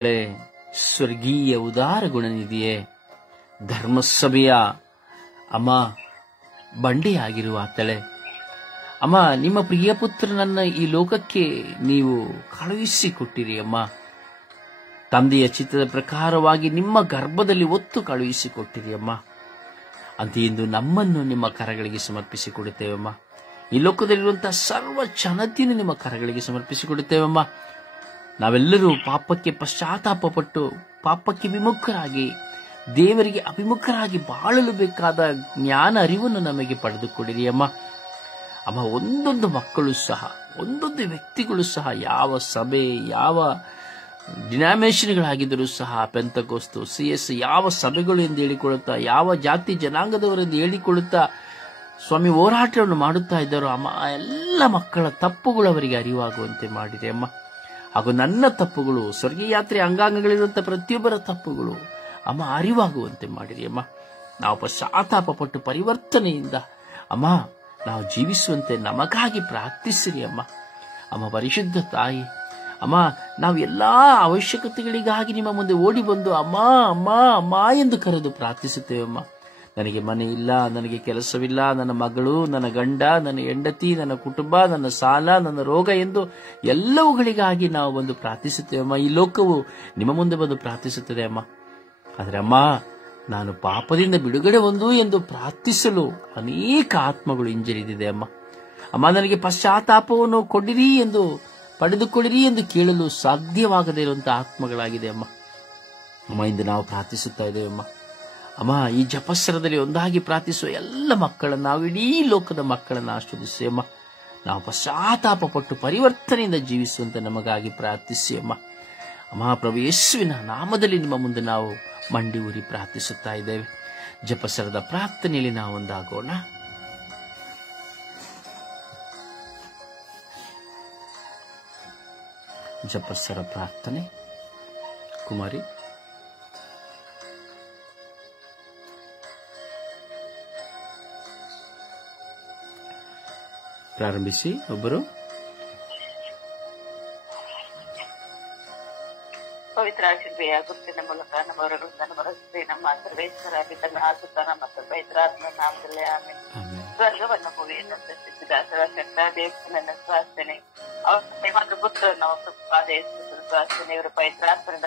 ಸ್ವರ್ಗೀಯ ಉದಾರ ಗುಣನಿಧಿಯೇ, ಧರ್ಮಸಭೆಯ ಅಮ್ಮ, ಬಂಡೆಯಾಗಿರುವ ಆತಳೆ ಅಮ್ಮ, ನಿಮ್ಮ ಪ್ರಿಯ ಪುತ್ರನನ್ನ ಈ ಲೋಕಕ್ಕೆ ನೀವು ಕಳುಹಿಸಿಕೊಟ್ಟಿರಿ ಅಮ್ಮ. ತಂದೆಯ ಚಿತ್ತದ ಪ್ರಕಾರವಾಗಿ ನಿಮ್ಮ ಗರ್ಭದಲ್ಲಿ ಒತ್ತು ಕಳುಹಿಸಿಕೊಟ್ಟಿರಿ ಅಮ್ಮ. ಅಂತ ಇಂದು ನಮ್ಮನ್ನು ನಿಮ್ಮ ಕರಗಳಿಗೆ ಸಮರ್ಪಿಸಿಕೊಡುತ್ತೇವಮ್ಮ. ಈ ಲೋಕದಲ್ಲಿರುವಂತಹ ಸರ್ವ ಜನತೆಯನ್ನು ನಿಮ್ಮ ಕರಗಳಿಗೆ ಸಮರ್ಪಿಸಿಕೊಡುತ್ತೇವಮ್ಮ. ನಾವೆಲ್ಲರೂ ಪಾಪಕ್ಕೆ ಪಶ್ಚಾತ್ತಾಪಪಟ್ಟು ಪಾಪಕ್ಕೆ ವಿಮುಖರಾಗಿ ದೇವರಿಗೆ ಅಭಿಮುಖರಾಗಿ ಬಾಳಲು ಬೇಕಾದ ಜ್ಞಾನ ಅರಿವನ್ನು ನಮಗೆ ಪಡೆದುಕೊಡಿರಿ ಅಮ್ಮ. ಅಮ್ಮ, ಒಂದೊಂದು ಮಕ್ಕಳು ಸಹ, ಒಂದೊಂದು ವ್ಯಕ್ತಿಗಳು ಸಹ, ಯಾವ ಸಭೆ, ಯಾವ ಡಿನಾಮಿನೇಷನ್ಗಳಾಗಿದ್ದರೂ ಸಹ, ಪೆಂತಕೋಸ್ತು, CS, ಯಾವ ಸಭೆಗಳು ಎಂದು ಹೇಳಿಕೊಳ್ಳುತ್ತಾ, ಯಾವ ಜಾತಿ ಜನಾಂಗದವರೆಂದು ಹೇಳಿಕೊಳ್ಳುತ್ತಾ ಸ್ವಾಮಿ ಹೋರಾಟವನ್ನು ಮಾಡುತ್ತಾ ಇದ್ದಾರೋ ಅಮ್ಮ, ಎಲ್ಲ ಮಕ್ಕಳ ತಪ್ಪುಗಳು ಅವರಿಗೆ ಅರಿವಾಗುವಂತೆ ಮಾಡಿದೆ ಅಮ್ಮ. ಹಾಗೂ ನನ್ನ ತಪ್ಪುಗಳು, ಸ್ವರ್ಗೀಯ ಯಾತ್ರೆ ಅಂಗಾಂಗಗಳಿರುವಂತಹ ಪ್ರತಿಯೊಬ್ಬರ ತಪ್ಪುಗಳು ಅಮ್ಮ ಅರಿವಾಗುವಂತೆ ಮಾಡಿರಿ ಅಮ್ಮ. ನಾವು ಪಶ್ಚಾತ್ತಾಪಪಟ್ಟು ಪರಿವರ್ತನೆಯಿಂದ ಅಮ್ಮ ನಾವು ಜೀವಿಸುವಂತೆ ನಮಗಾಗಿ ಪ್ರಾರ್ಥಿಸಿರಿ ಅಮ್ಮ. ಅಮ್ಮ, ಪರಿಶುದ್ಧ ತಾಯಿ ಅಮ್ಮ, ನಾವು ಎಲ್ಲಾ ಅವಶ್ಯಕತೆಗಳಿಗಾಗಿ ನಿಮ್ಮ ಮುಂದೆ ಓಡಿ ಬಂದು ಅಮ್ಮ ಅಮ್ಮ ಅಮ್ಮ ಎಂದು ಕರೆದು ಪ್ರಾರ್ಥಿಸುತ್ತೇವಮ್ಮ. ನನಗೆ ಮನೆ ಇಲ್ಲ, ನನಗೆ ಕೆಲಸವಿಲ್ಲ, ನನ್ನ ಮಗಳು, ನನ್ನ ಗಂಡ, ನನ್ನ ಹೆಂಡತಿ, ನನ್ನ ಕುಟುಂಬ, ನನ್ನ ಸಾಲ, ನನ್ನ ರೋಗ ಎಂದು ಎಲ್ಲವುಗಳಿಗಾಗಿ ನಾವು ಬಂದು ಪ್ರಾರ್ಥಿಸುತ್ತೇವಮ್ಮ. ಈ ಲೋಕವು ನಿಮ್ಮ ಮುಂದೆ ಬಂದು ಪ್ರಾರ್ಥಿಸುತ್ತದೆ ಅಮ್ಮ. ಆದರೆ ಅಮ್ಮ, ನಾನು ಪಾಪದಿಂದ ಬಿಡುಗಡೆ ಹೊಂದು ಎಂದು ಪ್ರಾರ್ಥಿಸಲು ಅನೇಕ ಆತ್ಮಗಳು ಹಿಂಜರಿದಿದೆ ಅಮ್ಮ. ಅಮ್ಮ, ನನಗೆ ಪಶ್ಚಾತ್ತಾಪವನ್ನು ಕೊಡಿರಿ ಎಂದು, ಪಡೆದುಕೊಳ್ಳಿರಿ ಎಂದು ಕೇಳಲು ಸಾಧ್ಯವಾಗದೇ ಇರುವಂತಹ ಆತ್ಮಗಳಾಗಿದೆ ಅಮ್ಮ. ಅಮ್ಮ, ಇಂದು ನಾವು ಪ್ರಾರ್ಥಿಸುತ್ತಾ ಇದ್ದೇವೆ ಅಮ್ಮ. ಅಮ್ಮ, ಈ ಜಪಸ್ಸರದಲ್ಲಿ ಒಂದಾಗಿ ಪ್ರಾರ್ಥಿಸುವ ಎಲ್ಲ ಮಕ್ಕಳನ್ನು, ನಾವು ಇಡೀ ಲೋಕದ ಮಕ್ಕಳನ್ನು ಆಶೀರ್ವದಿಸಿ ಅಮ್ಮ. ನಾವು ಪಶ್ಚಾತ್ತಾಪಪಟ್ಟು ಪರಿವರ್ತನೆಯಿಂದ ಜೀವಿಸುವಂತೆ ನಮಗಾಗಿ ಪ್ರಾರ್ಥಿಸಿ ಅಮ್ಮ. ಅಮ್ಮ, ಪ್ರಭು ಯೇಸುವಿನ ನಾಮದಲ್ಲಿ ನಿಮ್ಮ ಮುಂದೆ ನಾವು ಮಂಡಿ ಊರಿ ಪ್ರಾರ್ಥಿಸುತ್ತಾ ಇದ್ದೇವೆ. ಜಪಸರದ ಪ್ರಾರ್ಥನೆಯಲ್ಲಿ ನಾವು ಒಂದಾಗೋಣ. ಜಪಸರ ಪ್ರಾರ್ಥನೆ. ಕುಮಾರಿ, ಪ್ರಾರಂಭಿಸಿ. ಒಬ್ಬರು. ಪವಿತ್ರ ಆಶೀರ್ವೆಯ ಗುರುತಿನ ಮೂಲಕ ನಮ್ಮವರೆಗೂ ನಮ್ಮರಸ್ತೆ ನಮ್ಮ ಸರ್ವೇಶ್ವರಾಗಿದ್ದ ಆಸುತ್ತ ನಮ್ಮ ಪವಿತ್ರಾತ್ಮ ನಾಮದಲ್ಲಿ ಆಮೇಲೆ ಸ್ವರ್ಗವನ್ನು ಭೂಮಿಯನ್ನು ಸೃಷ್ಟಿಸಿದ ಸರ್ವಶಕ್ತ ದೇವಸ್ಥಾನ ಸ್ವಾಸ್ಥನೆ ಅವರ ಮಾತ್ರ ಪುತ್ರ ನಮ್ಮ ಸ್ವಾಸ್ಥನೆ ಇವರ ಪವಿತ್ರಾತ್ಮದಿಂದ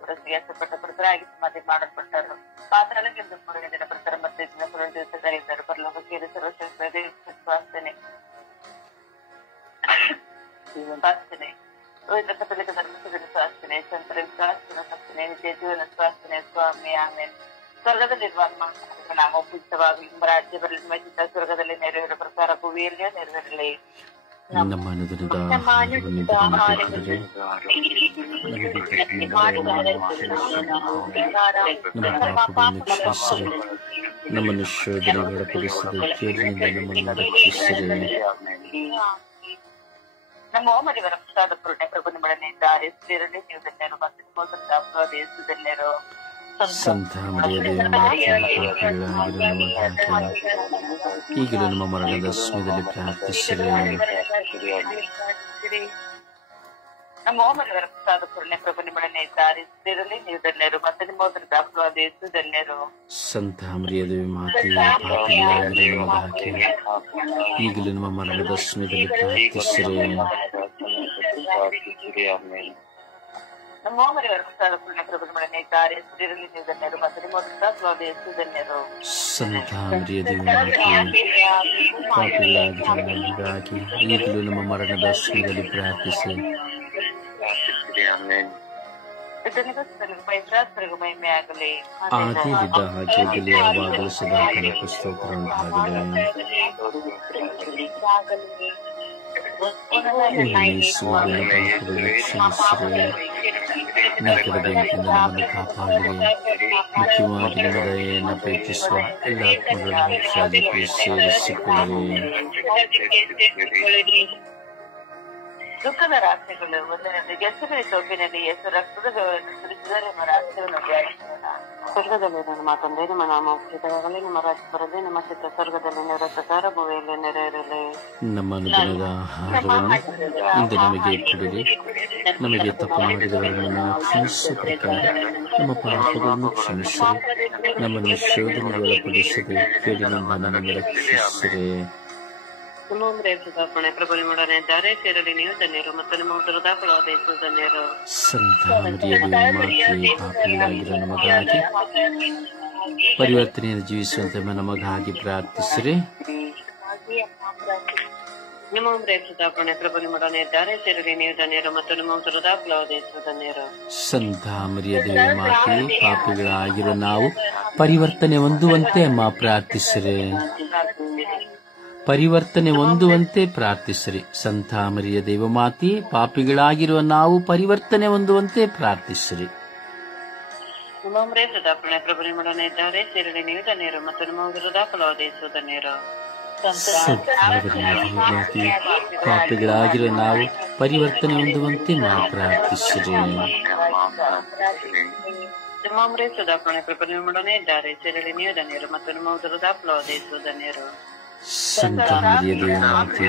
ಪುರಸ್ಕರಿಸಲ್ಪಟ್ಟ ಪುತ್ರರಾಗಿ ಸಮಾಧಿ ಮಾಡಲ್ಪಟ್ಟರು. ಪಾತಾಳಕ್ಕೆಂದು 3 ದಿನ ಪುತ್ರ ಮತ್ತೆ ದಿನ 3 ದಿವಸದಲ್ಲಿದ್ದರು. ಪರಲೋಕಕ್ಕೆ ಸರ್ವಶಕ್ತ ದೇವಸ್ಥಾನ ಸ್ವಾಸ್ಥನೆ ಕಥೋಲಿಕ ಧರ್ಮಸಭೆಯ ಸ್ವಾಸ್ಥನೆ, ಸಂತರ ಸ್ವಾಸ್ಥನ ಸತ್ತನೆ, ನಿತ್ಯ ಜೀವನ ಸ್ವಾಸ್ಥನೆ ಸ್ವಾಮಿ ಆಮೇಲೆ. ಸ್ವರ್ಗದಲ್ಲಿರುವ ನಾಮ ಪೂಜಿತವಾಗಿ ನಿಮ್ಮ ರಾಜ್ಯ ಬರಲಿ, ನಿಮ್ಮ ಚಿತ್ತ ಸ್ವರ್ಗದಲ್ಲಿ ನೆರವೇರುವ ಪ್ರಕಾರ ಭೂಮಿಯಲ್ಲಿಯೂ ನೆರವೇರಲಿ. ನಮ್ಮ ನಮ್ಮನ್ನು ಶೋಧನೆಗೆ ಒಳಪಡಿಸಿದ ಕೇಳಿನಿಂದ ನಮ್ಮನ್ನು ರಕ್ಷಿಸಿರಿ. ನಮ್ಮ ಓಮರಿವರ ಪ್ರಸಾದ ಪೂರ್ಣ ಪ್ರಭು ನಿಮ್ಮೊಡನೆ ಇದ್ದಾರೆ. ಸ್ತ್ರೀಯರಲ್ಲಿ ನೀವು ಧನ್ಯರು ಮತ್ತು ನಿಮ್ಮ ಯೇಸು ಧನ್ಯರು. ಸಂತ ಮರಿಯರೇ, ಈಗಲೂ ನಮ್ಮ ಮರಣದ ಸಮಯದಲ್ಲಿ ಪ್ರಾರ್ಥಿಸಿರಿ. ನಮ್ಮ ಓಮರಿವರ ಪ್ರಸಾದ ಪೂರ್ಣ ಪ್ರಭು ನಿಮ್ಮೊಡನೆ ಇದ್ದಾರೆ. ಸ್ತ್ರೀಯರಲ್ಲಿ ನೀವು ಧನ್ಯರು ಮತ್ತು ನಿಮ್ಮ ಯೇಸು ಧನ್ಯರು. ಸಂತ ಮರಿಯರೇ, ಈಗಲೂ ನಮ್ಮ ಮರಣದ ಸಮಯದಲ್ಲಿ ಪ್ರಾರ್ಥಿಸಿರಿ. ನಮ್ಮ ಓಮರಿವರ ಪ್ರಸಾದ ಪೂರ್ಣ ಪ್ರಭು ನಿಮ್ಮೊಡನೆ ಇದ್ದಾರೆ. ಸ್ತ್ರೀಯರಲ್ಲಿ ನೀವು ಧನ್ಯರು ಮತ್ತು ನಿಮ್ಮ ಯೇಸು ಧನ್ಯರು. ಸಂತ ಮರಿಯರೇ, ಪಾಪಿಗಳಾಗಿರುವವರಿಗಾಗಿ ಈಗಲೂ ನಮ್ಮ ಮರಣದ ಸಮಯದಲ್ಲಿ ಪ್ರಾರ್ಥಿಸಿ. ಆದಿಯಲ್ಲಿದ್ದ ಹಾಗೆ ಈಗಲೂ ಯಾವಾಗಲೂ ಸದಾ ಕಾಲಕ್ಕೂ ಸ್ತೋತ್ರ ಉಂಟಾಗಲಿ. ಯೇಸುವಿನ ಪಾಪಗಳನ್ನು ಕ್ಷಮಿಸಿರಿ, ನರಕದ ಬೆಂಕಿಯಿಂದ ನಮ್ಮನ್ನು ಕಾಪಾಡಿರಿ. ಮುಖ್ಯವಾಗಿ ನಿಮ್ಮ ದಯೆಯನ್ನು ಅಪೇಕ್ಷಿಸುವ ಎಲ್ಲ ಆತ್ಮಗಳನ್ನು ಮೋಕ್ಷಕ್ಕೆ ಸೇರಿಸಿಕೊಳ್ಳಿರಿ. ದುಃಖದ ರಾತ್ರಿಗಳು ಒಂದನೇದು ಗೆಸರಿನ ಸೋಪಿನಲ್ಲಿ ಯೇಸು ರಕ್ತದ ಸುರಿಸಿದರೆ ಎಂಬ ರಹಸ್ಯವನ್ನು ಧ್ಯಾನಿಸೋಣ. ಸ್ವರ್ಗದಲ್ಲಿ ನಮ್ಮ ತಂದೆ, ನಿಮ್ಮ ನಾಮ ಉಚಿತವಾಗಲಿ, ನಿಮ್ಮ ರಾಜ್ಯ ಬರಲಿ, ನಿಮ್ಮ ಚಿತ್ತ ಸ್ವರ್ಗದಲ್ಲಿ ನೆರವೇರುತ್ತಾರೆ, ಭೂಮಿಯಲ್ಲಿ ನೆರವೇರಲಿ. ನಮ್ಮ ಅನುದಿನದ ಆಹಾರವನ್ನು ಇಂದು ನಮಗೆ ಕೊಡಿರಿ. ನಮಗೆ ತಪ್ಪು ಮಾಡಿದವರನ್ನು ಕ್ಷಮಿಸುವ ಪ್ರಕಾರ ನಮ್ಮ ಪಾಪಗಳನ್ನು ಕ್ಷಮಿಸಿರಿ. ನಮ್ಮನ್ನು ಶೋಧನೆಗೆ ಒಳಪಡಿಸದೆ ಕೇಡಿನಿಂದ ನಮ್ಮನ್ನು ರಕ್ಷಿಸಿರಿ. ಪ್ರಭು ನಿಮ್ಮೊಡನೆ ಇದ್ದಾರೆ, ಸೇರಲಿ ನೀವು ಧನ್ಯರು, ಮತ್ತು ನಿಮ್ಮ ಉದರದ ಫಲವಾದ ಯೇಸು ಧನ್ಯರು. ಸಂತ ಮರಿಯದೇ ಮಾತೆಯೇ, ಪಾಪಿಗಳಾಗಿರೋ ನಮಗಾಗಿ ಪರಿವರ್ತನೆಯನ್ನು ಜೀವಿಸುವಂತೆ ನಮಗಾಗಿ ಪ್ರಾರ್ಥಿಸಿರಿ. ನಿಮ್ಮ ಪ್ರೇಕ್ಷಿತಾಪಣೆ ಪ್ರಭು ನಿಮ್ಮೊಡನೆ ಇದ್ದಾರೆ, ಸೇರಲಿ ನೀವು ಧನ್ಯರು, ಮತ್ತು ನಿಮ್ಮ ಉದರದ ಫಲವಾದ ಯೇಸು ಧನ್ಯರು. ಸಂತ ಮರಿಯದೇ ಮಾತೆಯೇ, ಪಾಪಿಗಳಾಗಿರೋ ನಾವು ಪರಿವರ್ತನೆ ಹೊಂದುವಂತೆ ಪ್ರಾರ್ಥಿಸಿರಿ. ಪರಿವರ್ತನೆ ಹೊಂದುವಂತೆ ಪ್ರಾರ್ಥಿಸಿರಿ. ಸಂತ ಮರಿಯ ದೇವಮಾತೆ, ಪಾಪಿಗಳಾಗಿರುವ ನಾವು ಪರಿವರ್ತನೆ ಹೊಂದುವಂತೆ ಪ್ರಾರ್ಥಿಸಿರಿ. ನಿಮ್ಮೊಮ್ಮೆ ಸದಾಪಣೆ ಪ್ರಭು ನಿಮ್ಮೊಡನೆ ಇದ್ದಾರೆ, ಸೇರಲಿ ನೀವು ಧನ್ಯರು, ಮತ್ತು ನಿಮ್ಮ ಉದರದ ಫಲವಾದ ಯೇಸು ಧನ್ಯರು. ಮಾತೆ, ಪಾಪಿಗಳಾಗಿರುವ ನಾವು ಪರಿವರ್ತನೆ ಹೊಂದುವಂತೆ ಪ್ರಾರ್ಥಿಸಿರಿ. ನಿಮ್ಮೊಮ್ಮೆ ಸದಾಪಣೆ ಪ್ರಭು ನಿಮ್ಮೊಡನೆ ಇದ್ದಾರೆ, ಸೇರಲಿ ನೀವು ಧನ್ಯರು, ಮತ್ತು ನಿಮ್ಮ ಉದರದ ಫಲವಾದ ಯೇಸು ಧನ್ಯರು. ಸಂತ ಮರಿಯ ದೇವಮಾತೆ,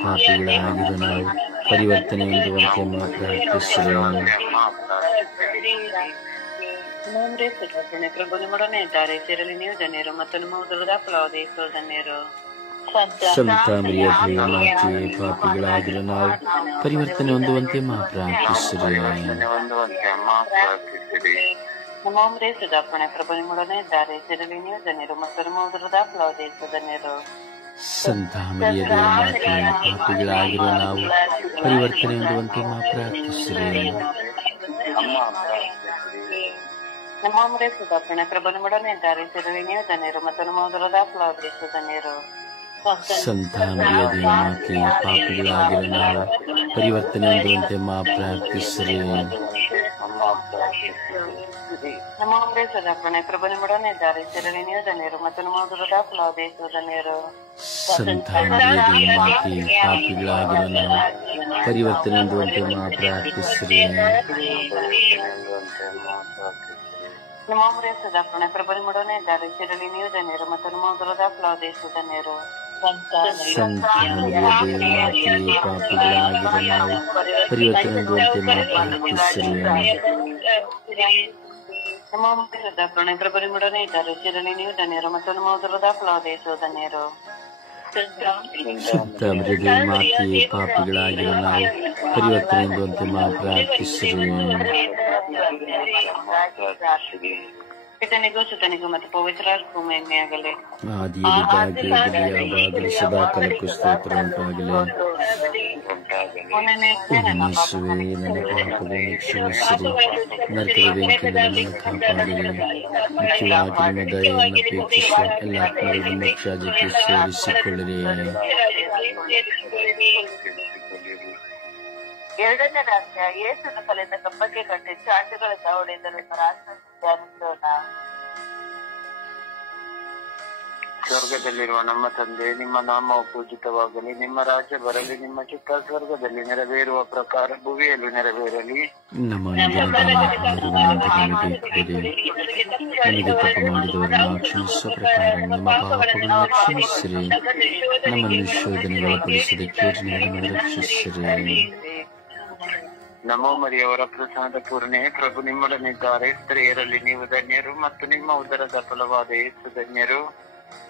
ಪಾಪಿಗಳಾಗಿರುವ ನಾವು ಪರಿವರ್ತನೆ ಹೊಂದುವಂತೆ ಪ್ರಾರ್ಥಿಸಿರಿ. ಪ್ರಭು ನಿಮ್ಮೊಡನೆ ಇದ್ದಾರೆ, ಸೇರಲಿ ನೀವು ಧನ್ಯರು, ಮತ್ತು ನಿಮ್ಮ ಉದರದ ಫಲವಾದ ಯೇಸು ಧನ್ಯರು. ಸಂತ ಮರಿಯ ದೇವಮಾತೆ, ಪಾಪಿಗಳಾಗಿರುವ ನಾವು ಪರಿವರ್ತನೆ ಹೊಂದುವಂತೆ ಪ್ರಾರ್ಥಿಸಿರಿ. ನಿಮ್ಮೊಮ್ಮೆ ಸದಾಪಣೆ ಪ್ರಭು ನಿಮ್ಮೊಡನೆ ಇದ್ದಾರೆ, ಸೇರಲಿ ನೀವು ಧನ್ಯರು, ಮತ್ತು ನಿಮ್ಮ ಉದರದ ಫಲವಾದ ಯೇಸು ಧನ್ಯರು. ಸಂತ ಮರಿಯ ದೇವಮಾತೆ, ಪಾಪಿಗಳಾಗಿರುವ ನಾವು ಪರಿವರ್ತನೆ ಹೊಂದುವಂತೆ ಪ್ರಾರ್ಥಿಸಿರಿ. ನಿಮ್ಮೊಮ್ಮೆ ಸದಾಪಣೆ ಪ್ರಭು ನಿಮ್ಮೊಡನೆ ಇದ್ದಾರೆ, ಸೇರಲಿ ನೀವು ಧನ್ಯರು, ಮತ್ತು ನಿಮ್ಮ ಉದರದ ಫಲವಾದ ಯೇಸು ಧನ್ಯರು. ಸಂತ ಮರಿಯ ದೇವಮಾತೆ, ಪಾಪಿಗಳಾಗಿರುವ ನಾವು ಪರಿವರ್ತನೆ ಹೊಂದುವಂತೆ ಪ್ರಾರ್ಥಿಸಿರಿ. ನಮ್ಮೊಮ್ಮೆ ಸದಾಪಣೆ ಪ್ರಭು ನಿಮ್ಮೊಡನೆ ಇದ್ದಾರೆ, ಸೇರಲಿ ನೀವು ಧನ್ಯರು, ಮತ್ತು ನಿಮ್ಮ ಉದರದ ಫಲವಾದ ಯೇಸು ಧನ್ಯರು. ಸಂತ ಮರಿಯ ದೇವಮಾತೆ, ಪಾಪಿಗಳಾಗಿರುವ ನಾವು ಪರಿವರ್ತನೆ ಹೊಂದುವಂತೆ ಪ್ರಾರ್ಥಿಸಿರಿ. ನಿಮ್ಮೊಮ್ಮೆ ಸದಾಪಣೆ ಪ್ರಭು ನಿಮ್ಮೊಡನೆ ಇದ್ದಾರೆ, ಸೇರಲಿ ನೀವು ಧನ್ಯರು, ಮತ್ತು ನಿಮ್ಮ ಉದರದ ಫಲವಾದ ಯೇಸು ಧನ್ಯರು. ಸಂತ ಮರಿಯ ದೇವಮಾತೆ, ಪಾಪಿಗಳಾಗಿರುವ ನಾವು ಪರಿವರ್ತನೆ ಹೊಂದುವಂತೆ ಪ್ರಾರ್ಥಿಸಿರಿ. ನಿಮ್ಮೊಮ್ಮೆ ಸದಾಪಣೆ ಪ್ರಭು ನಿಮ್ಮೊಡನೆ ಇದ್ದಾರೆ, ಸೇರಲಿ ನೀವು ಧನ್ಯರು, ಮತ್ತು ನಿಮ್ಮ ಉದರದ ಫಲವಾದ ಯೇಸು ಧನ್ಯರು. ಸಂತ ಮರಿಯ ದೇವಮಾತೆ, ಪಾಪಿಗಳಾಗಿರುವ ನಾವು ಪರಿವರ್ತನೆ ಹೊಂದುವಂತೆ ಪ್ರಾರ್ಥಿಸಿರಿ. ಪಿತನಿಗೂ ಸುತನಿಗೂ ಮತ್ತು ಪವಿತ್ರಾತ್ಮಕ್ಕೂ ಮಹಿಮೆಯಾಗಲಿ. ಆದಿಯಾಗಲಿ ಯಾವಾಗಲೂ ಸದಾ ಕಾಲಕ್ಕೂ ಸ್ತೋತ್ರ ಉಂಟಾಗಲಿ. ಯೇಸುವೇ, ನನ್ನ ಪಾಪಗಳನ್ನು ಕ್ಷಮಿಸಿರಿ, ನರಕದ ಬೆಂಕಿಯಿಂದ ನಮ್ಮನ್ನು ಕಾಪಾಡಿರಿ, ಮುಖ್ಯವಾಗಿ ನಿಮ್ಮ ದಯೆಯನ್ನು ಅಪೇಕ್ಷಿಸುವ ಎಲ್ಲ ಆತ್ಮಗಳನ್ನು ಮೋಕ್ಷ ರಾಜ್ಯಕ್ಕೆ ಸೇರಿಸಿಕೊಳ್ಳಿರಿ. ಎರಡನೇ ರಹಸ್ಯ, ಯೇಸುವಿನ ತಲೆಯಿಂದ ಕಪ್ಪಕ್ಕೆ ಕಟ್ಟಿ ಚಾಟುಗಳ ಚಾವಡಿಯನ್ನು ಧ್ಯಾನಿಸೋಣ. ಸ್ವರ್ಗದಲ್ಲಿರುವ ನಮ್ಮ ತಂದೆ, ನಿಮ್ಮ ನಾಮವು ಪೂಜಿತವಾಗಲಿ, ನಿಮ್ಮ ರಾಜ್ಯ ಬರಲಿ, ನಿಮ್ಮ ಚಿತ್ತ ಸ್ವರ್ಗದಲ್ಲಿ ನೆರವೇರುವ ಪ್ರಕಾರ ಭೂಮಿಯಲ್ಲಿ ನೆರವೇರಲಿ. ನಮ್ಮ ನಮಗೆ ತಪ್ಪು ಮಾಡಿದವರನ್ನು ಕ್ಷಮಿಸುವ ಪ್ರಕಾರ ನಮ್ಮ ಪಾಪಗಳನ್ನು ಕ್ಷಮಿಸಿರಿ. ನಮ್ಮನ್ನು ಶೋಧನೆಗೆ ಒಳಪಡಿಸದೆ ಕೇಡಿನಿಂದ ರಕ್ಷಿಸಿರಿ. ನಮೋ ಮರಿಯವರ ಪ್ರಸಾದ ಪೂರ್ಣೆ, ಪ್ರಭು ನಿಮ್ಮೊಡನಿದ್ದಾರೆ, ಸ್ತ್ರೀಯರಲ್ಲಿ ನೀವು ಧನ್ಯರು, ಮತ್ತು ನಿಮ್ಮ ಉದರದ ಫಲವಾದ ಯೇಸು ಧನ್ಯರು.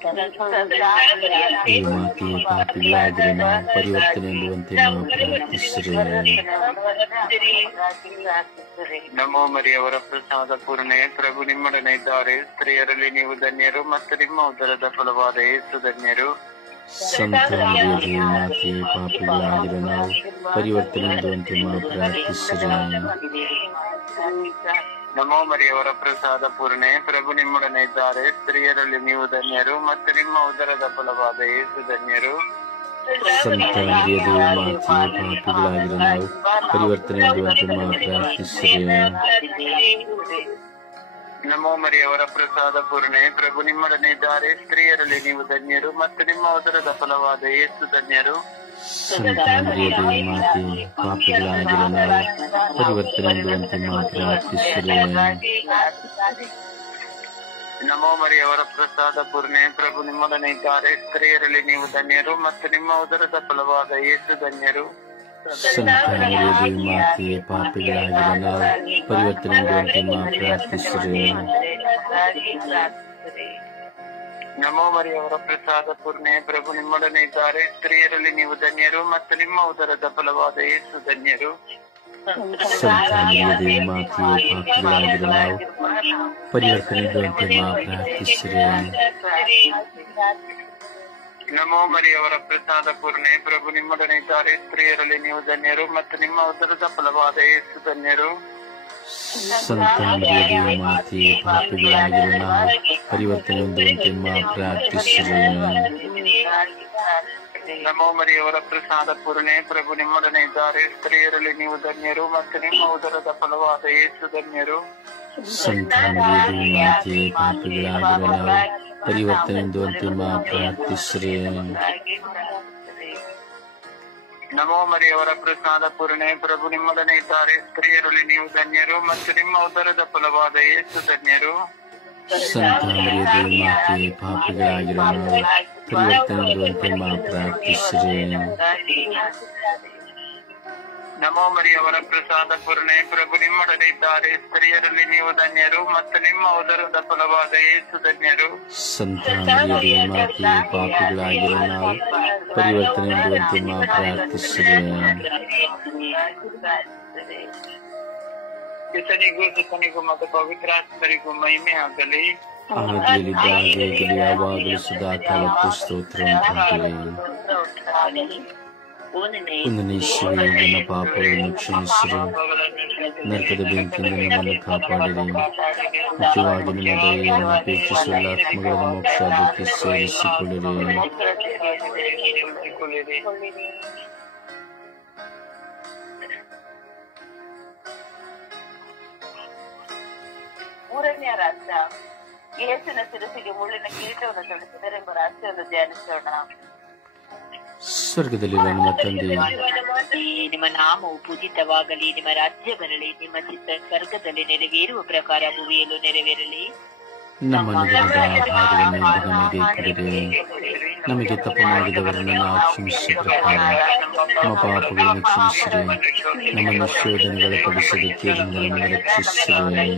ಮಾತೆಯೇ, ಪಾಪಿಗಳಾಗಿರುವ ನಾವು ಪರಿವರ್ತನೆ ಹೊಂದುವಂತೆ ಪ್ರಾರ್ಥಿಸಿರಿ. ನಮೋ ಮರಿಯವರ ಪ್ರಸಾದ ಪೂರ್ಣೆ, ಪ್ರಭು ನಿಮ್ಮೊಡನೆ ಇದ್ದಾರೆ, ಸ್ತ್ರೀಯರಲ್ಲಿ ನೀವು ಧನ್ಯರು, ಮತ್ತು ನಿಮ್ಮ ಉದರದ ಫಲವಾದ ಯೇಸು ಧನ್ಯರು. ಸಂತ ಮರಿಯ ಮಾತೆಯೇ, ಪಾಪಿಗಳಾಗಿರುವ ನಾವು ಪರಿವರ್ತನೆ ಹೊಂದುವಂತೆ ಪ್ರಾರ್ಥಿಸಿರಿ. ನಮೋ ಮರಿಯವರ ಪ್ರಸಾದ ಪೂರ್ಣೆ, ಪ್ರಭು ನಿಮ್ಮೊಡನೆ ಇದ್ದಾರೆ, ಸ್ತ್ರೀಯರಲ್ಲಿ ನೀವು ಧನ್ಯರು, ಮತ್ತು ನಿಮ್ಮ ಉದರದ ಫಲವಾದ ಯೇಸು ಧನ್ಯರು. ಸಂತ ಮರಿಯ ಮಾತೆಯೇ, ಪಾಪಿಗಳಾಗಿರುವ ನಾವು ಪರಿವರ್ತನೆ ಹೊಂದುವಂತೆ ಪ್ರಾರ್ಥಿಸಿರಿ. ನಮೋ ಮರಿಯವರ ಪ್ರಸಾದ ಪೂರ್ಣೆ, ಪ್ರಭು ನಿಮ್ಮೊಡನೆ ಇದ್ದಾರೆ, ಸ್ತ್ರೀಯರಲ್ಲಿ ನೀವು ಧನ್ಯರು, ಮತ್ತು ನಿಮ್ಮ ಉದರದ ಫಲವಾದ ಯೇಸು ಧನ್ಯರು. ಸಂತ ಮರಿಯ ಮಾತೆಯೇ, ಪಾಪಿಗಳಾಗಿರುವ ನಾವು ಪರಿವರ್ತನೆ ಹೊಂದುವಂತೆ ಪ್ರಾರ್ಥಿಸಿರಿ. ನಮೋ ಮರಿಯವರ ಪ್ರಸಾದ ಪೂರ್ಣೆ, ಪ್ರಭು ನಿಮ್ಮೊಡನೆ ಇದ್ದಾರೆ. ಸ್ತ್ರೀಯರಲ್ಲಿ ನೀವು ಧನ್ಯರು ಮತ್ತು ನಿಮ್ಮ ಉದರದ ಫಲವಾದ ಯೇಸು ಧನ್ಯರು. ಸಂತಾನವೇ ಮಾತೆಯೇ, ಪಾಪಿಗಳಾಗಿರುವ ನಾವು ಪರಿವರ್ತನೆ ಪ್ರಾರ್ಥಿಸಿರಿ. ನಮೋ ಮರಿಯವರ ಪ್ರಸಾದ ಪೂರ್ಣೆ, ಪ್ರಭು ನಿಮ್ಮೊಡನೆ ಇದ್ದಾರೆ. ಸ್ತ್ರೀಯರಲ್ಲಿ ನೀವು ಧನ್ಯರು ಮತ್ತು ನಿಮ್ಮ ಉದರದ ಫಲವಾದ ಯೇಸು ಧನ್ಯರು. ಸಂತಾನವೇ ಮಾತೆಯೇ, ಪಾಪಿಗಳಾಗಿರುವ ನಾವು ಪರಿವರ್ತನೆ ಪ್ರಾರ್ಥಿಸಿರಿ. ನಮೋ ಮರಿಯವರ ಪ್ರಸಾದ ಪೂರ್ಣೆ, ಪ್ರಭು ನಿಮ್ಮೊಡನೆ ಇದ್ದಾರೆ. ಸ್ತ್ರೀಯರಲ್ಲಿ ನೀವು ಧನ್ಯರು ಮತ್ತು ನಿಮ್ಮ ಉದರದ ಫಲವಾದ ಯೇಸು ಧನ್ಯರು. ಸಂತಾನವೇ ಮಾತೆಯೇ, ಪಾಪಿಗಳಾಗಿರುವ ನಾವು ಪರಿವರ್ತನೆ ಪ್ರಾರ್ಥಿಸಿರಿ. ನಮೋ ಮರಿಯವರ ಪ್ರಸಾದ ಪೂರ್ಣೆ, ಪ್ರಭು ನಿಮ್ಮೊಡನೆ ಇದ್ದಾರೆ. ಸ್ತ್ರೀಯರಲ್ಲಿ ನೀವು ಧನ್ಯರು ಮತ್ತು ನಿಮ್ಮ ಉದರದ ಫಲವಾದ ಯೇಸು ಧನ್ಯರು. ಸಂತಾನವೇ ಮಾತೆಯೇ, ಪಾಪಿಗಳಾಗಿರುವ ನಾವು ಪರಿವರ್ತನೆ ಪ್ರಾರ್ಥಿಸಿರಿ. ನಮೋ ಮರಿಯವರ ಪ್ರಸಾದ ಪೂರ್ಣೆ, ಪ್ರಭು ನಿಮ್ಮೊಡನೆ ಇದ್ದಾರೆ. ಸ್ತ್ರೀಯರಲ್ಲಿ ನೀವು ಧನ್ಯರು ಮತ್ತು ನಿಮ್ಮ ಉದರದ ಫಲವಾದ ಯೇಸು ಧನ್ಯರು. ಸಂತಾನವೇ ಮಾತೆಯೇ, ಪಾಪಿಗಳಾಗಿರುವ ನಾವು ಪರಿವರ್ತನೆ ಪ್ರಾರ್ಥಿಸಿರಿ. ನಮೋ ಮರಿಯವರ ಪ್ರಸಾದ ಪೂರ್ಣೆ, ಪ್ರಭು ನಿಮ್ಮೊಡನೆ ಇದ್ದಾರೆ. ಸ್ತ್ರೀಯರಲ್ಲಿ ನೀವು ಧನ್ಯರು ಮತ್ತು ನಿಮ್ಮ ಉದರದ ಫಲವಾದ ಯೇಸು ಧನ್ಯರು. ಸಂತಾನವೇ ಮಾತೆಯೇ, ಪಾಪಿಗಳಾಗಿರುವ ನಾವು ಪರಿವರ್ತನೆ ಪ್ರಾರ್ಥಿಸಿರಿ. ಪಿತನಿಗೂ ಸುತನಿಗೂ ಮತ್ತು ಪವಿತ್ರಾತ್ಮರಿಗೂ ಮಹಿಮೆ ಆಗಲಿ. ಆಗಲಿ ಯಾವಾಗಲೂ ಸದಾ ಕಾಲಕ್ಕೂ ಸ್ತೋತ್ರ ಉಂಟಾಗಲಿ. ಒಂದನೇಶ್ವರಿ, ನನ್ನ ಪಾಪಗಳನ್ನು ಕ್ಷಮಿಸಿರಿ, ನರಕದ ಬೆಂಕಿಯಿಂದ ನಮ್ಮನ್ನು ಕಾಪಾಡಿರಿ, ಮುಖ್ಯವಾಗಿ ನಿಮ್ಮ ದಯೆಯನ್ನು ಅಪೇಕ್ಷಿಸುವ ಆತ್ಮಗಳ ಮೋಕ್ಷಕ್ಕೆ ಸೇರಿಸಿಕೊಳ್ಳಿರಿ. ಮೂರನೆಯ ರಾಜ್ಯ, ಯೇಸುವಿನ ಶಿರಸಿಗೆ ಮುಳ್ಳಿನ ಕಿರೀಟವನ್ನು ತೊಡಿಸಿದರೆಂಬ ರಹಸ್ಯವನ್ನು ಧ್ಯಾನಿಸೋಣ. ಸ್ವರ್ಗದಲ್ಲಿರುವ ನಮ್ಮ ತಂದೆಯೇ, ನಿಮ್ಮ ನಾಮವು ಪೂಜಿತವಾಗಲಿ, ನಿಮ್ಮ ರಾಜ್ಯ ಬರಲಿ, ನಿಮ್ಮ ಚಿತ್ತ ಸ್ವರ್ಗದಲ್ಲಿ ನೆರವೇರುವ ಪ್ರಕಾರ ಭೂಮಿಯಲ್ಲೂ ನೆರವೇರಲಿ. ನಮ್ಮ ನಿಗಮದ ಆಹಾರವನ್ನು ನಮಗೆ ಕೊಡಿರಿ, ನಮಗೆ ತಪ್ಪು ಮಾಡಿದವರನ್ನು ನಾವು ಕ್ಷಮಿಸುವ ಪ್ರಕಾರ ನಮ್ಮ ಪಾಪಗಳನ್ನು ಕ್ಷಮಿಸಿರಿ, ನಮ್ಮನ್ನು ಶೋಧನೆಗಳ ಪಡಿಸಲಿಕ್ಕೆ ನಮ್ಮನ್ನು ರಕ್ಷಿಸಿರಿ.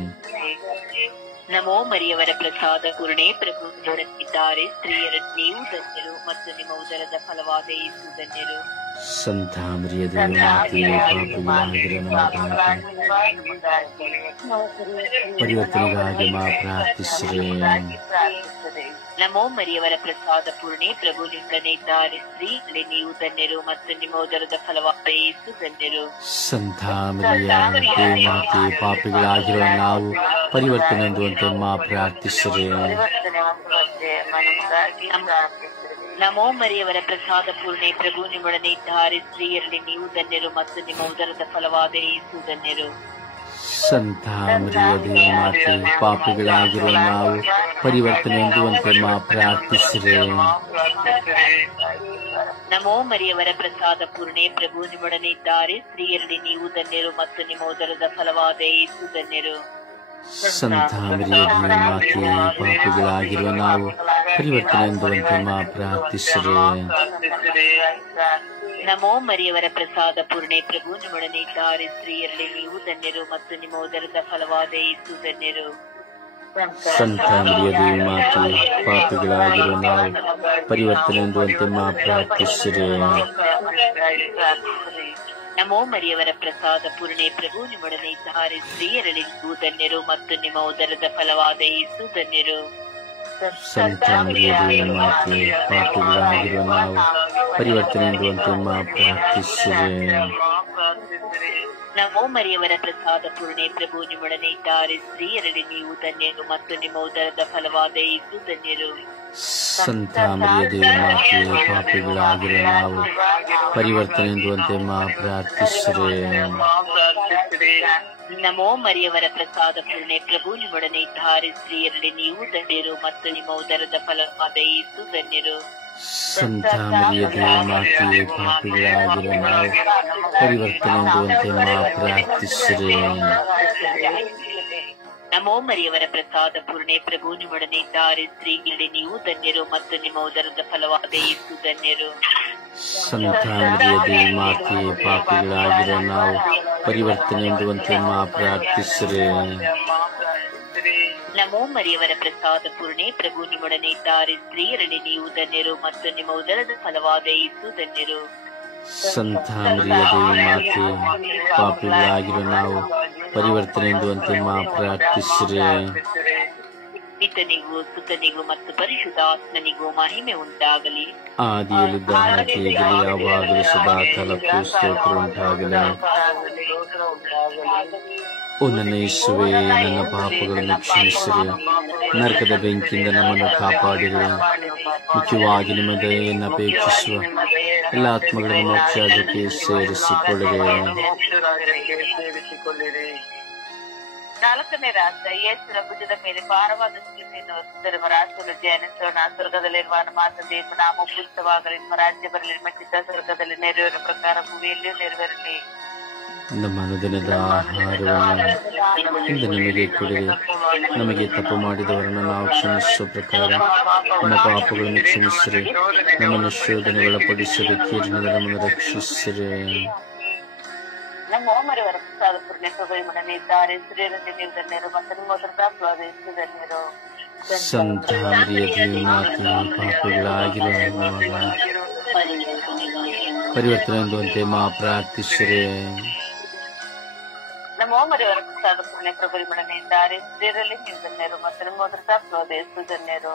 ನಮೋ ಮರಿಯವರ ಪ್ರಸಾದ ಪೂರ್ಣೆ, ಪ್ರಭು ನಿಮ್ಮೊಡನಿದ್ದಾರೆ. ಸ್ತ್ರೀಯರಲ್ಲಿ ನೀವು ಧನ್ಯರು ಮತ್ತು ನಿಮ್ಮ ಉದರದ ಫಲವಾದ ಯೇಸು ಧನ್ಯರು. ಸಂತ ಮರಿಯದ ಮಾತೆಯೇ, ಪಾಪಿಗಳಾಗಿರುವ ಪರಿವರ್ತನೆಗಾಗಿ ಪ್ರಾರ್ಥಿಸಿರಿ. ನಮೋ ಮರಿಯವರ ಪ್ರಸಾದ ಪೂರ್ಣೆ, ಪ್ರಭು ನಿಮ್ಮೊಡನೆ ಇದ್ದಾರೆ. ಸ್ತ್ರೀಯರಲ್ಲಿ ನೀವು ಧನ್ಯರು ಮತ್ತು ನಿಮ್ಮ ಉದರದ ಫಲವಾದ ಯೇಸು ಧನ್ಯರು. ಸಂತ ಮರಿಯ ಮಾತೆ, ಪಾಪಿಗಳಾಗಿರುವ ನಾವು ಪರಿವರ್ತನೆ ಪ್ರಾರ್ಥಿಸಿರಿ. ನಮೋ ಮರಿಯವರ ಪ್ರಸಾದ ಪೂರ್ಣೆ, ಪ್ರಭು ನಿಮ್ಮೊಡನೆ ಇದ್ದಾರೆ. ಸ್ತ್ರೀಯರಲ್ಲಿ ನೀವು ಧನ್ಯರು ಮತ್ತು ನಿಮ್ಮ ಉದರದ ಫಲವಾದ ಯೇಸು ಧನ್ಯರು. ಸಂತ ಮರಿಯ ಮಾತೆ, ಪಾಪಿಗಳಾಗಿರುವ ನಾವು ಪರಿವರ್ತನೆ ಪ್ರಾರ್ಥಿಸಿರಿ. ನಮೋ ಮರಿಯವರ ಪ್ರಸಾದ ಪೂರ್ಣೆ, ಪ್ರಭು ನಿಮ್ಮೊಡನೆ ಇದ್ದಾರೆ. ಸ್ತ್ರೀಯರಲ್ಲಿ ನೀವು ಧನ್ಯರು ಮತ್ತು ನಿಮ್ಮ ಉದರದ ಫಲವಾದ ಯೇಸು ಧನ್ಯರು. ಸಂತ ಮರಿಯ ಮಾತೆ, ಪಾಪಿಗಳಾಗಿರುವ ನಾವು ಪರಿವರ್ತನೆ ಪ್ರಾರ್ಥಿಸಿರಿ. ನಮೋ ಮರಿಯವರ ಪ್ರಸಾದ ಪೂರ್ಣೆ, ಪ್ರಭು ನಿಮ್ಮೊಡನೆ ಇದ್ದಾರೆ. ಸ್ತ್ರೀಯರಲ್ಲಿ ನೀವು ಧನ್ಯರು ಮತ್ತು ನಿಮ್ಮ ಉದರದ ಫಲವಾದ ಯೇಸು ಧನ್ಯರು. ಸಂತ ಮರಿಯ ಮಾತೆ, ಪಾಪಿಗಳಾಗಿರುವ ನಾವು ಪರಿವರ್ತನೆ ಪ್ರಾರ್ಥಿಸಿರಿ. ನಮೋ ಮರಿಯವರ ಪ್ರಸಾದ ಪೂರ್ಣೆ, ಪ್ರಭು ನಿಮ್ಮೊಡನೆ ಇದ್ದಾರೆ. ಸ್ತ್ರೀಯರಲ್ಲಿ ನೀವು ಧನ್ಯರು ಮತ್ತು ನಿಮ್ಮ ಉದರದ ಫಲವಾದ ಯೇಸು ಧನ್ಯರು. ಸಂತ ಮರಿಯ ಮಾತೆ, ಪಾಪಿಗಳಾಗಿರುವ ನಾವು ಪರಿವರ್ತನೆ ಪ್ರಾರ್ಥಿಸಿರಿ. ನಮೋ ಮರಿಯವರ ಪ್ರಸಾದ ಪೂರ್ಣೆ, ಪ್ರಭು ನಿಮ್ಮೊಡನೆ ಇದ್ದಾರೆ. ಸ್ತ್ರೀಯರಲ್ಲಿ ನೀವು ಧನ್ಯರು ಮತ್ತು ನಿಮ್ಮ ಉದರದ ಫಲವಾದ ಯೇಸು ಧನ್ಯರು. ಸಂತ ಮರಿಯ ಮಾತೆ, ಪಾಪಿಗಳಾಗಿರುವ ನಾವು ಪರಿವರ್ತನೆ ಪ್ರಾರ್ಥಿಸಿರಿ. ನಮೋ ಮರಿಯವರ ಪ್ರಸಾದ ಪೂರ್ಣೆ, ಪ್ರಭು ನಿಮ್ಮೊಡನೆ ಇದ್ದಾರೆ. ಸ್ತ್ರೀಯರಲ್ಲಿ ನೀವು ಧನ್ಯರು ಮತ್ತು ನಿಮ್ಮ ಉದರದ ಫಲವಾದ ಯೇಸು ಧನ್ಯರು. ಸಂತ ಮರಿಯ ಮಾತೆ, ಪಾಪಿಗಳಾಗಿರುವ ನಾವು ಪರಿವರ್ತನೆ ಪ್ರಾರ್ಥಿಸಿರಿ. ನಮೋ ಮರಿಯವರ ಪ್ರಸಾದ ಪೂರ್ಣೆ, ಪ್ರಭು ನಿಮ್ಮೊಡನೆ ಇದ್ದಾರೆ. ಸ್ತ್ರೀಗಳಲ್ಲಿ ನೀವು ಧನ್ಯರು ಮತ್ತು ನಿಮ್ಮ ಉದರದ ಫಲವಾದ ಯೇಸು ಧನ್ಯರು. ಸಂತ ಮರಿಯ ಮಾತೆ, ಪಾಪಿಗಳಾಗಿರೋ ನಾವು ಪರಿವರ್ತನೆ ಹೊಂದುವಂತೆ ಪ್ರಾರ್ಥಿಸಿರಿ. ನಮೋ ಮರಿಯವರ ಪ್ರಸಾದ ಪೂರ್ಣೆ, ಪ್ರಭು ನಿಮ್ಮೊಡನೆ ಇದ್ದಾರೆ. ಸ್ತ್ರೀಯರಲ್ಲಿ ನೀವು ಧನ್ಯರು ಮತ್ತು ನಿಮ್ಮ ಉದರದ ಫಲವಾದ ಯೇಸು ಧನ್ಯರು. ಸಂತ ಮರಿಯ ಮಾತೆ, ಪಾಪಿಗಳಾಗಿರೋ ನಾವು ಪರಿವರ್ತನೆ ಹೊಂದುವಂತೆ ಪ್ರಾರ್ಥಿಸಿರಿ. ಪಿತನಿಗೂ ಸುತನಿಗೂ ಮತ್ತು ಪರಿಶುದ್ಧ ಆತ್ಮನಿಗೂ ಮಹಿಮೆ ಉಂಟಾಗಲಿ. ಆದಿಯಲ್ಲಿದ್ದ ಹಾಗೆ ಈಗಲೂ ಯಾವಾಗಲೂ ಸದಾ ಕಾಲಕ್ಕೂ ಸ್ತೋತ್ರ ಉಂಟಾಗಲಿ. ಓ ನನ್ನ ಯೇಸುವೇ, ನನ್ನ ಪಾಪಗಳನ್ನು ಕ್ಷಮಿಸಿರಿ, ನರಕದ ಬೆಂಕಿಯಿಂದ ನಮ್ಮನ್ನು ಕಾಪಾಡಿರಿ. ಮುಖ್ಯವಾಗಿ ನಿಮ್ಮ ದಯೆಯನ್ನು ಅಪೇಕ್ಷಿಸುವ ಎಲ್ಲ ಆತ್ಮಗಳನ್ನು ಮೋಕ್ಷಕ್ಕೆ ಸೇರಿಸಿಕೊಳ್ಳಿರಿ. ನಾಲ್ಕನೇ ರಾಷ್ಟ್ರ ಯೇಸುವಿನ ಭುಜದ ಮೇಲೆ ಭಾರವಾದ ಸ್ಥಿತಿಯನ್ನು ಹೊತ್ತಿರುವ ರಾಷ್ಟ್ರಗಳು ಧ್ಯಾನಿಸೋಣ. ಸ್ವರ್ಗದಲ್ಲಿರುವ ಮಾತ ದೇವ ನಾಮ ಪೂಜಿತವಾಗಲಿ, ನಿಮ್ಮ ರಾಜ್ಯ ಬರಲಿ, ನಿಮ್ಮ ಚಿತ್ತ ಸ್ವರ್ಗದಲ್ಲಿ ನೆರವೇರುವ ಪ್ರಕಾರ ಭೂಮಿಯಲ್ಲಿಯೂ ನೆರವೇರಲಿ. ನಮ್ಮ ಅನುದಿನದ ಆಹಾರವನ್ನು ಇಂದು ನಮಗೆ ಕೊಡಿರಿ. ನಮಗೆ ತಪ್ಪು ಮಾಡಿದವರನ್ನು ನಾವು ಕ್ಷಮಿಸುವ ಪ್ರಕಾರ ನಮ್ಮ ಪಾಪಗಳನ್ನು ಕ್ಷಮಿಸಿರಿ. ನಮ್ಮನ್ನು ಶೋಧನೆಗೆ ಒಳಪಡಿಸಿರಿ, ಕೀರಿನಿಂದ ನಮ್ಮನ್ನು ರಕ್ಷಿಸಿರಿ. ನಮ್ಮ ಮರಿಯವರ ಪ್ರಸಾದ ಪೂರ್ಣೆ, ಪ್ರಭು ನಿಮ್ಮೊಡನೆ ಇದ್ದಾರೆ. ಸ್ತ್ರೀಯರಲ್ಲಿ ನೀವು ಧನ್ಯರು ಮತ್ತು ನಿಮ್ಮ ಉದರದ ಫಲವಾದ ಯೇಸು ಧನ್ಯರು. ಸಂತ ಮರಿಯ ಮಾತೆ, ಪಾಪಿಗಳಾಗಿರುವ ಪರಿವರ್ತನೆ ಹೊಂದುವಂತೆ ಪ್ರಾರ್ಥಿಸಿರಿ. ನಮ್ಮ ಮರಿಯವರ ಪ್ರಸಾದ ಪೂರ್ಣೆ, ಪ್ರಭು ನಿಮ್ಮೊಡನೆ ಇದ್ದಾರೆ. ಸ್ತ್ರೀಯರಲ್ಲಿ ನೀವು ಧನ್ಯರು ಮತ್ತು ನಿಮ್ಮ ಉದರದ ಫಲವಾದ ಯೇಸು ಧನ್ಯರು.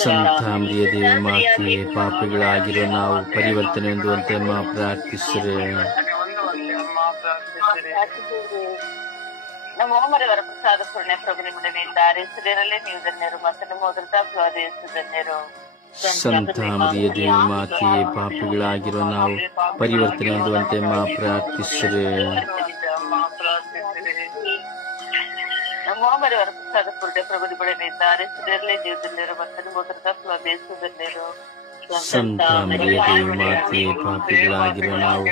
ಸಂತ ಮರಿಯ ಮಾತೆ, ಪಾಪಿಗಳಾಗಿರುವ ನಾವು ಪರಿವರ್ತನೆ ಹೊಂದುವಂತೆ ಪ್ರಾರ್ಥಿಸಿರಿ. ನಮ್ಮ ಮರಿಯವರ ಪ್ರಸಾದ ಪೂರ್ಣೆ, ಪ್ರಭು ನಿಮ್ಮೊಡನೆ ಇದ್ದಾರೆ. ಸ್ತ್ರೀಯರಲ್ಲಿ ನೀವು ಧನ್ಯರು ಮತ್ತು ನಿಮ್ಮ ಉದರದ ಫಲವಾದ ಯೇಸು ಧನ್ಯರು. ಸಂತ ಮರಿಯ ಮಾತೆ, ಪಾಪಿಗಳಾಗಿರುವ ನಾವು ಪರಿವರ್ತನೆ ಹೊಂದುವಂತೆ ಪ್ರಾರ್ಥಿಸಿರಿ. ನಮ್ಮ ಮರಿಯವರ ಪ್ರಸಾದ ಪೂರ್ಣೆ, ಪ್ರಭು ನಿಮ್ಮೊಡನೆ ಇದ್ದಾರೆ. ಸ್ತ್ರೀಯರಲ್ಲಿ ನೀವು ಧನ್ಯರು ಮತ್ತು ನಿಮ್ಮ ಉದರದ ಫಲವಾದ ಯೇಸು ಧನ್ಯರು. ಸಂತ ಮರಿಯ ಮಾತೆ, ಪಾಪಿಗಳಾಗಿರುವ ನಾವು